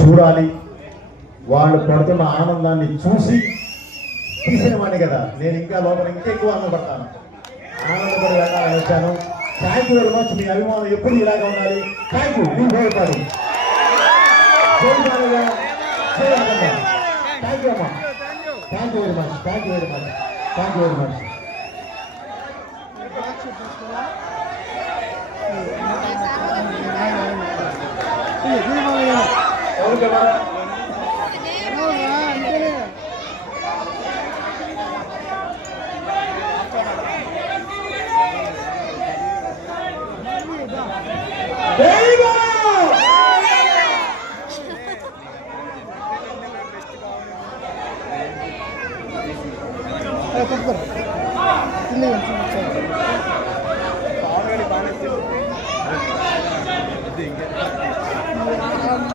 చూడాలి, వాళ్ళు పడుతున్న ఆనందాన్ని చూసి తీసినవాడిని కదా. నేను ఇంకా లోపల ఇంకా ఎక్కువ ఆనందపడతాను, ఆనందపడి వెళ్ళాలని వచ్చాను. Thank you very much. మీ అభిమానం ఎప్పుడు ఇలాగే ఉండాలి. Thank you. మీ భయపడి థ్యాంక్ యూ అమ్మా. Thank you very much. Thank you very much. Thank you very much.